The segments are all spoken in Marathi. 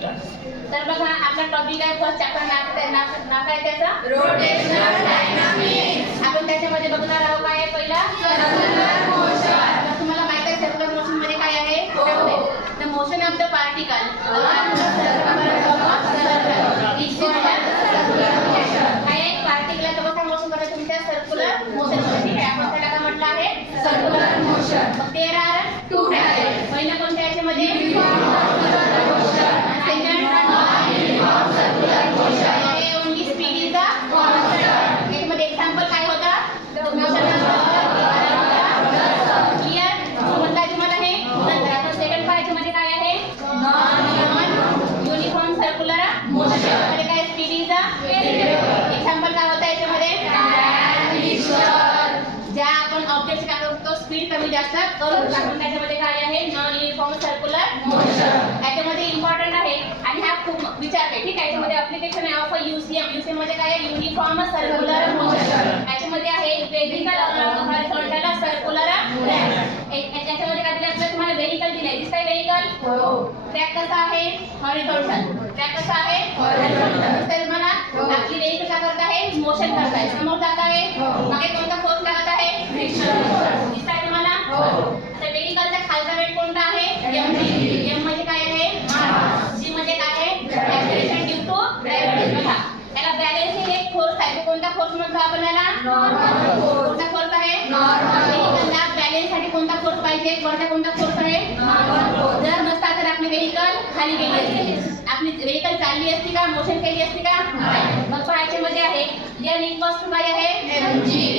तर बघा आपला टॉपिक आहे फर्स्ट चॅप्टर नाव काय त्याचं रोटेशनल डायनामिक्स. आपण त्याच्यामध्ये बघणार आहोत काय आहे पहिला सर्क्युलर मोशन. तर तुम्हाला माहिती आहे सर्क्युलर मोशन मध्ये काय आहे the motion of the particle काय आहे पार्टिकल कसा मोशन करतो तुमच्या सर्क्युलर मोशन ठीक आहे आपण त्याला काय म्हटलं आहे सर्क्युलर मोशन. मग देर आर टू टाइप्स. पहिला कोणत्या याच्यामध्ये only speed is the constant. याच्यामध्ये एक्झाम्पल काय होता द मोशन क्लिअर समजलं तुम्हाला हे नंतर आपण सेकंड पाहायच्या मध्ये काय आहे युनिफॉर्म सर्क्युलर मोशन मध्ये काय स्पीड इज द एक्झाम्पल काय होता याच्यामध्ये ज्या आपण ऑब्जेक्ट काय करतो स्पीड कमी जास्त करू आपण त्याच्यामध्ये काय आहे नॉन युनिफॉर्म सर्क्युलर मोशन. याच्यामध्ये इम्पॉर्टंट आहे आणि हा खूप विचारते ठीक आहे. याच्यामध्ये ऍप्लिकेशन आहे ऑफ यूसीएम मध्ये काय आहे युनिफॉर्म सर्क्युलर मोशन. याच्यामध्ये आहे व्हेरिकल हॉरिझॉन्टल सर्क्युलर याच्यामध्ये काय दिलं असलं तुम्हाला व्हेरिकल दिलंय दिसतंय व्हेरिकल ट्रॅक कसा आहे हॉरिझॉन्टल ट्रॅक कसा आहे हॉरिझॉन्टल. तर मला आपली व्हेरिकल काय करत आहे मोशन करत आहे समोर जात आहे मागे कोणता फोर्स लागत आहे फ्रिक्शन दिसतंय तुम्हाला तर व्हेरिकलचा खालचा वेट कोणता आहे एम म्हणजे काय आहे जी म्हणजे काय आहे ऍक्सेलरेशन ड्यू टू ग्रॅव्हिटी. बघा याला बॅलन्सिंग एक फोर्स आहे तो कोणता फोर्स म्हणतो आपण याला कोणता फोर्स आहे व्हेरिकलला बॅलन्स साठी कोणता फोर्स पाहिजे कोणता फोर्स आहे जर नसता तर आपली व्हेरिकल खाली गेली असती आपली व्हेरिकल चालली असती का मोशन केली असती का मग पाहायचे मध्ये आहे एन इक्वल्स टू काय आहे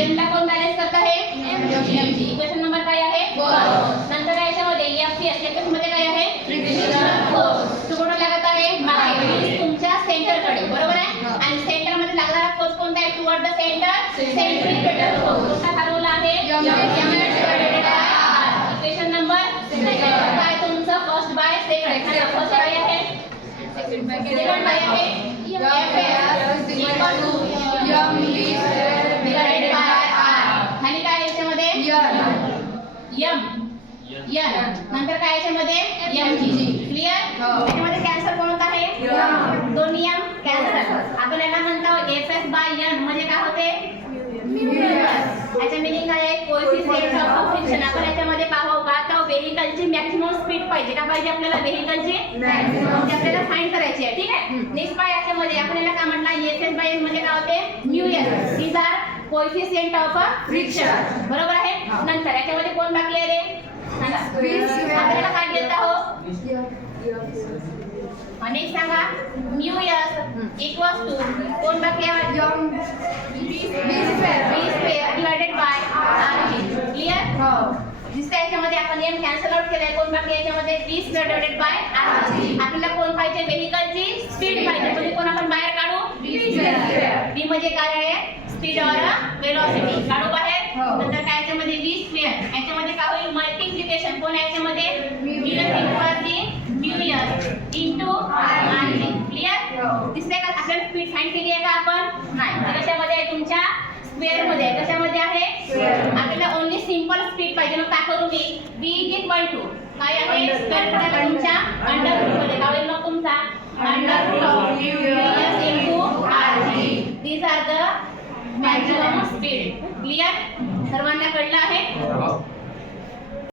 एम ला कोण बॅलन्स करत आहे एमजी. इक्वेशन नंबर काय आहे नंतर याच्यामध्ये एफ मध्ये काय आहे फ्रिक्शनल फोर्स तो कुठे लागत आहे मागे तुमच्या सेंटर कडे बरोबर आहे आणि सेंटर मध्ये लागणारा फोर्स कोणता आहे toward the centre centripetal force कोणता ठरवला आहे इक्वेशन नंबर काय तुमचं फर्स्ट बाय सेकंड फर्स्ट काय आहे सेकंड बाय आहे F equal to divided by R आणि काय याच्यामध्ये एम नंतर काय याच्यामध्ये एमजी क्लिअर. याच्यामध्ये कॅन्सल कोण होत आहे दोन्ही एम कॅन्सल आपण याला म्हणतो एफएस बाय एन म्हणजे काय होते याच्या मीनिंग काय आहे कोएफिशिएंट ऑफ फ्रिक्शन. आपण याच्यामध्ये पाहतो व्हेरिकलची मॅक्सिमम स्पीड पाहिजे का पाहिजे आपल्याला व्हेरिकलची मॅक्सिमम आपल्याला फाइंड करायची आहे ठीक आहे. नेक्स्ट बाय याच्यामध्ये आपण याला काय म्हटलं एफएस बाय एन म्हणजे काय होते mu S these are coefficient of friction बरोबर आहे. नंतर याच्यामध्ये कोण बाकी आहे रे आपल्याला काय घेत आहोत आणि सांगा म्यू एस इक्वल्स टू कोण बाकी आहे B square divided by R clear. दुसऱ्या याच्यामध्ये आपण एम कॅन्सल आउट केलाय कोण बाकी याच्यामध्ये बी स्क्वेअर डिवाइडेड बाय आर. आपल्याला कोण पाहिजे व्हेरिकलची स्पीड पाहिजे म्हणजे कोण आपण बाहेर काढू बी म्हणजे काय आहे स्पीड ऑर वेलोसिटी काढू बाहेर. नंतर काय याच्यामध्ये बी स्क्वेअर याच्यामध्ये काय होईल मल्टिप्लिकेशन कोण याच्यामध्ये इंटू आर क्लिअर. दिसतंय का आपल्याला स्पीड फाइंड केली आहे का आपण नाही कशामध्ये आहे तुमच्या स्क्वेअर मध्ये कशामध्ये आहे आपल्याला ओनली सिंपल स्पीड पाहिजे मग काय करू मी बी इज इक्वल टू काय आहे स्क्वेअर करायला तुमच्या अंडर रूट मध्ये काय होईल मग तुमचा under root of S into R these are the maximum speed clear सर्वांना कळलं आहे.